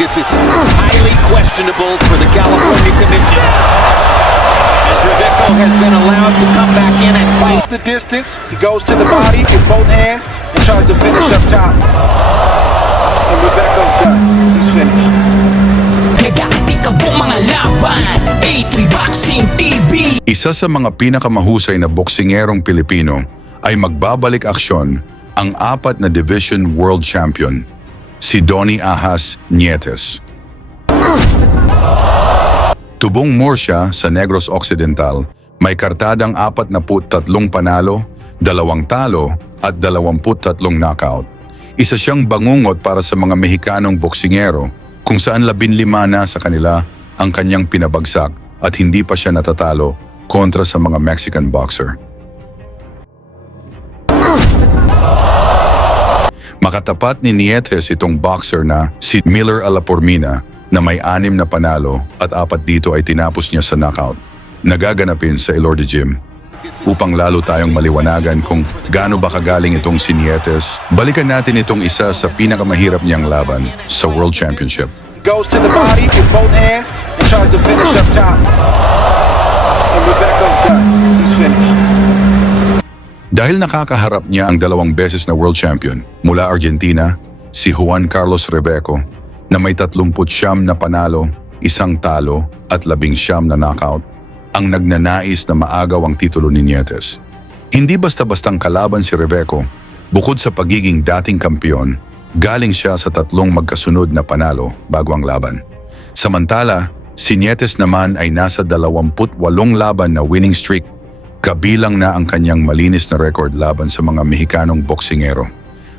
this is highly questionable for the California Commission, as Reveco has been allowed to come back in and fight the distance. He goes to the body with both hands and tries to finish up top. And Reveco done. He's finished. Isa sa mga pinakamahusay na boksingerong Pilipino ay magbabalik aksyon ang 4 na Division World Champion, si Donnie Ahas Nietes. Tubong Murcia sa Negros Occidental, may kartadang 43 panalo, 2 talo at 23 knockout. Isa siyang bangungot para sa mga Mexicanong boksingero kung saan 15 na sa kanila ang kanyang pinabagsak at hindi pa siya natatalo kontra sa mga Mexican boxer. Makatapat ni Nietes itong boxer na si Miller Alapormina na may 6 na panalo at 4 dito ay tinapos niya sa knockout. Nagaganapin sa Ilorde Gym. Upang lalo tayong maliwanagan kung gaano ba kagaling itong si Nietes, balikan natin itong isa sa pinakamahirap niyang laban sa World Championship. He goes to the body with both hands and tries to finish up top. And Reveco done. He's finished. Dahil nakakaharap niya ang 2 beses na world champion mula Argentina, si Juan Carlos Reveco, na may 39 na panalo, 1 talo at 19 na knockout, ang nagnanais na maagaw ang titulo ni Nietes. Hindi basta-bastang kalaban si Reveco, bukod sa pagiging dating kampiyon, galing siya sa 3 magkasunod na panalo bago ang laban. Samantala, si Nietes naman ay nasa 28 laban na winning streak, kabilang na ang kanyang malinis na record laban sa mga Mexicanong boksingero.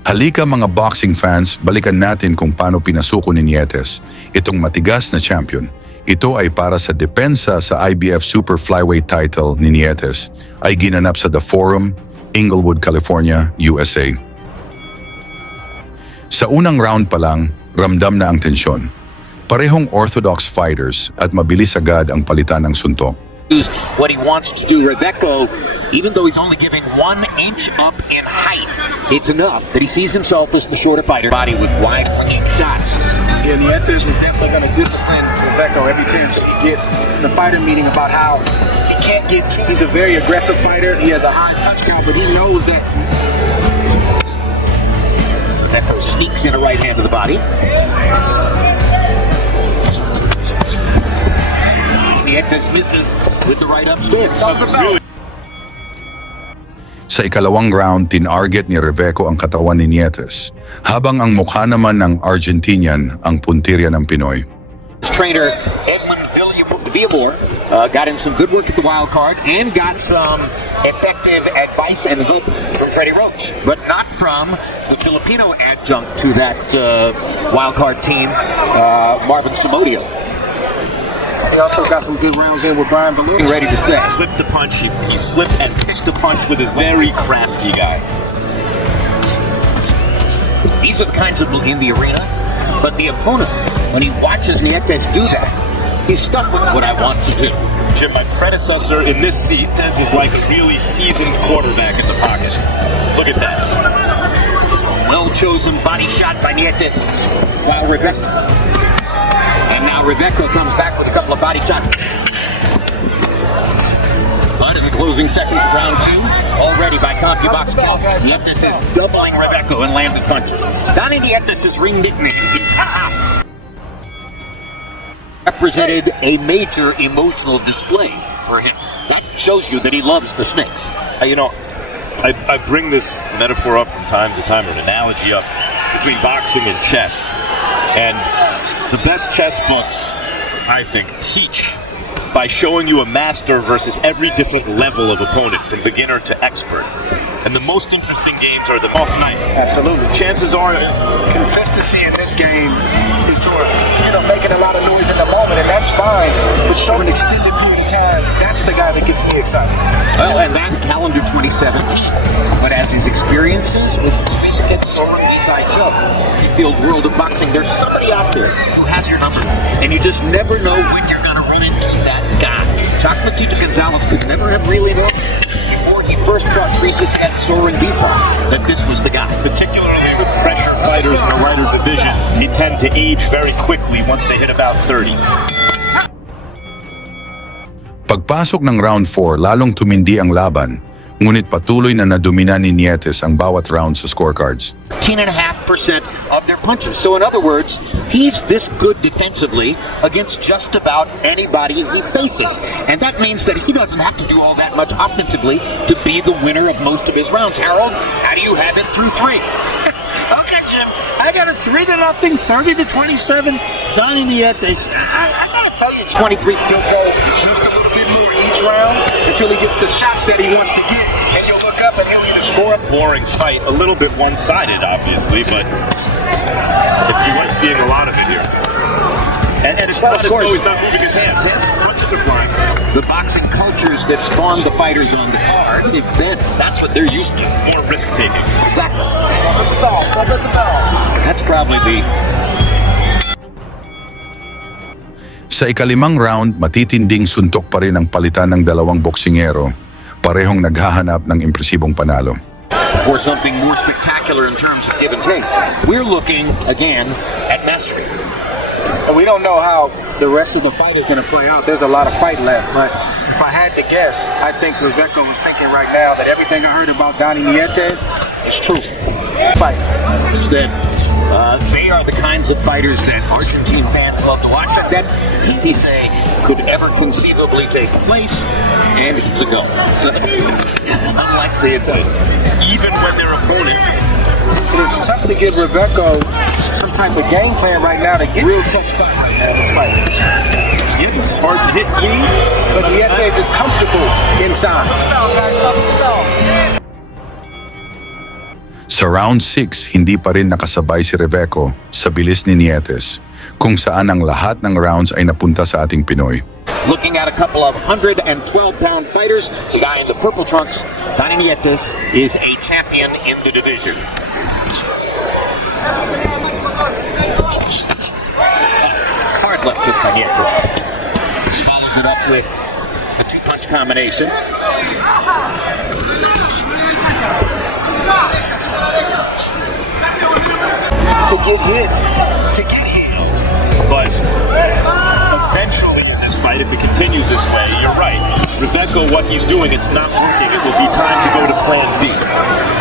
Halika mga boxing fans, balikan natin kung paano pinasuko ni Nietes itong matigas na champion. Ito ay para sa depensa sa IBF Super Flyweight title ni Nietes ay ginanap sa The Forum, Inglewood, California, USA. Sa unang round pa lang, ramdam na ang tensyon. Parehong orthodox fighters at mabilis agad ang palitan ng suntok. what he wants to do. Reveco, even though he's only giving 1 inch up in height, it's enough that he sees himself as the shorter fighter. Body with wide swinging shots. Yeah, Nietes is definitely going to discipline Reveco every chance he gets in the fighter meeting about how he can't get too. He's a very aggressive fighter. He has a high punch count, but he knows that. Reveco sneaks in a right hand to the body. Nietes misses with the right upstairs. Sa ikalawang round, tinarget ni Reveco ang katawan ni Nietes, habang ang mukha naman ng Argentinian ang puntirya ng Pinoy. Trainer Edmund Villamor got in some good work at the wild card and got some effective advice and help from Freddie Roach, but not from the Filipino adjunct to that wild card team, Marvin Samodio. He also got some good rounds in with Brian Valor. Ready to set. Slipped the punch. He slipped and picked the punch with his very crafty guy. These are the kinds of in the arena, but the opponent, when he watches Nietes do that, he's stuck with what I want to do. Jim, my predecessor in this seat says he's like a really seasoned quarterback in the pocket. Look at that. Well-chosen body shot by Nietes, while Reveco. And now Reveco comes back with a couple of body shots. But in the closing seconds of round 2, already by CompuBox, Nietes is doubling Reveco and landing punches. Donnie Nietes' ring nickname is Ahas. Represented a major emotional display for him. That shows you that he loves the snakes. You know, I bring this metaphor up from time to time, or an analogy up between boxing and chess. And the best chess books, I think, teach by showing you a master versus every different level of opponent, from beginner to expert. And the most interesting games are the off night. Absolutely. Chances are consistency in this game is making a lot of noise in the moment, and that's fine. But showing an extended period of time, that's the guy that gets me excited. Well, and that calendar 2017. But as his experiences with recent hits over Eastside Club, the field world of boxing, there's somebody out there who has your number, and you just never know when you're going to run into that guy. Chocolatito Gonzalez could never have really known before he first brought Treasus at Soren Bisa that this was the guy. Particularly with pressure fighters in the lighter divisions, they tend to age very quickly once they hit about 30. Pagpasok ng round 4, lalong tumindi ang laban, ngunit patuloy na nadumina ni Nietes ang bawat round sa scorecards. 10.5% of their punches. So in other words, he's this good defensively against just about anybody he faces. And that means that he doesn't have to do all that much offensively to be the winner of most of his rounds. Harold, how do you have it through 3? Okay, Jim. I got a 3-0, 30-27. Donnie Nietes. I gotta tell you, 23. He'll go just a little bit more each round until he gets the shots that he wants to get. And you'll look up and he'll either score up. Boring fight, a little bit one-sided, obviously, but if you are seeing a lot of it here. And it's not as though he's not moving his hands. Punches are flying. The boxing cultures that spawned the fighters on the cards, that's what they're used to. More risk-taking. Exactly. That's probably the... Sa ikalimang round, matitinding suntok pa rin ang palitan ng dalawang boksingero, parehong naghahanap ng impresibong panalo. For something more spectacular in terms of give and take. We're looking, again, at mastery. And we don't know how the rest of the fight is going to play out. There's a lot of fight left, but if I had to guess, I think Reveco is thinking right now that everything I heard about Donnie Nietes is true. Fight. It's that they are the kinds of fighters that Argentine fans love to watch, and that he say could ever conceivably take place, and he's a go. Unlikely it's Even when their opponent It's tough to give Reveco some type of game plan right now to get real tough spot right now in this fight. Nietes is hard to hit clean, But Nietes is comfortable inside. Sa round 6, hindi pa rin nakasabay si Reveco sa bilis ni Nietes, kung saan ang lahat ng rounds ay napunta sa ating Pinoy. Looking at a couple of 112-pound fighters, the guy in the purple trunks, Donnie Nietes, is a champion in the division. Hard left hook by Nietes. Follows it up with the two-punch combination. To get hit. but eventually in this fight, if it continues this way, you're right. Reveco, what he's doing, it's not working. It will be time to go to plan B.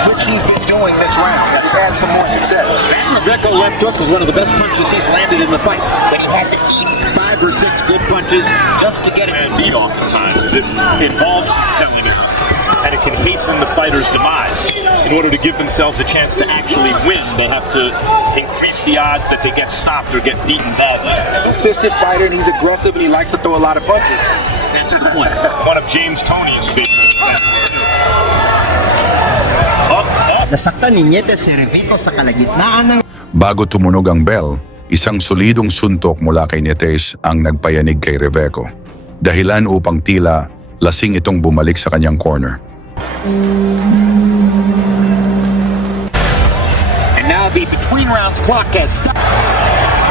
Which he's been doing this round. He's had some more success. That Reveco left hook was one of the best punches he's landed in the fight, but he had to eat 5 or 6 good punches just to get it. And beat oftentimes, it involves some selling it, and it can hasten the fighter's demise. In order to give themselves a chance to actually win, they have to increase the odds that they get stopped or get beaten badly. A fisted fighter, and he's aggressive, and he likes to throw a lot of punches. That's the point. One of James Tony's favorites. Nasaktan ni Nietes si Reveco sa kalagitnaan ng... Bago tumunog ang bell, isang solidong suntok mula kay Nietes ang nagpayanig kay Reveco. Dahilan upang tila lasing itong bumalik sa kanyang corner. And now the between rounds clock has stopped.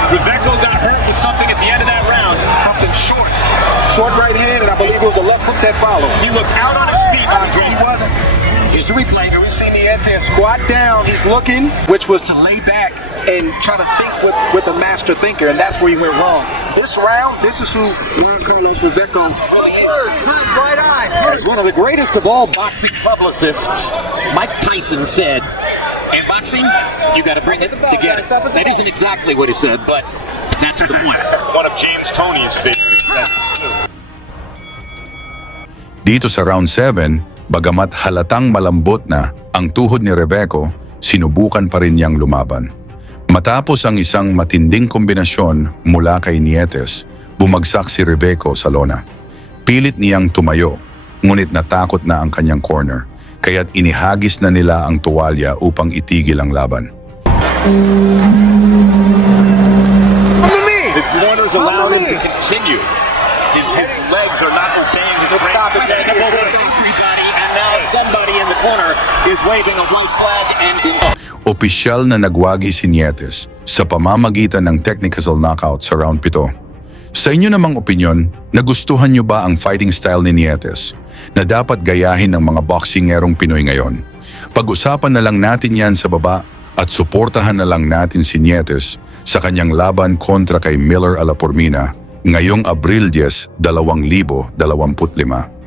Reveco got hurt with something at the end of that round. Something short. Short right hand, and I believe it was a left hook that followed. He looked out on his feet, Andre. He wasn't. Here's a replay. We see Nietes squat down. He's looking, which was to lay back and try to think with a master thinker, and that's where he went wrong. This round, this is who Juan Carlos Reveco really is. Right eye. As one of the greatest of all boxing publicists, Mike Tyson said, in boxing, you got to bring it to get it. That isn't exactly what he said, but that's the point. One of James Tony's favorites. Dito sa round 7, bagamat halatang malambot na ang tuhod ni Reveco, sinubukan pa rin niyang lumaban. Matapos ang isang matinding kombinasyon mula kay Nietes, bumagsak si Reveco sa lona. Pilit niyang tumayo, ngunit natakot na ang kanyang corner, kaya't inihagis na nila ang tuwalya upang itigil ang laban. His corners allowed him to continue. His legs are not obeying his brain. Stop it. Everybody, and now somebody in the corner is waving a white flag and... Opisyal na nagwagi si Nietes sa pamamagitan ng technical knockout sa round 7. Sa inyo namang opinyon, nagustuhan niyo ba ang fighting style ni Nietes? na dapat gayahin ng mga boksingerong Pinoy ngayon. Pag-usapan na lang natin yan sa baba at suportahan na lang natin si Nietes sa kanyang laban kontra kay Alapormina ngayong Abril 10, 2025.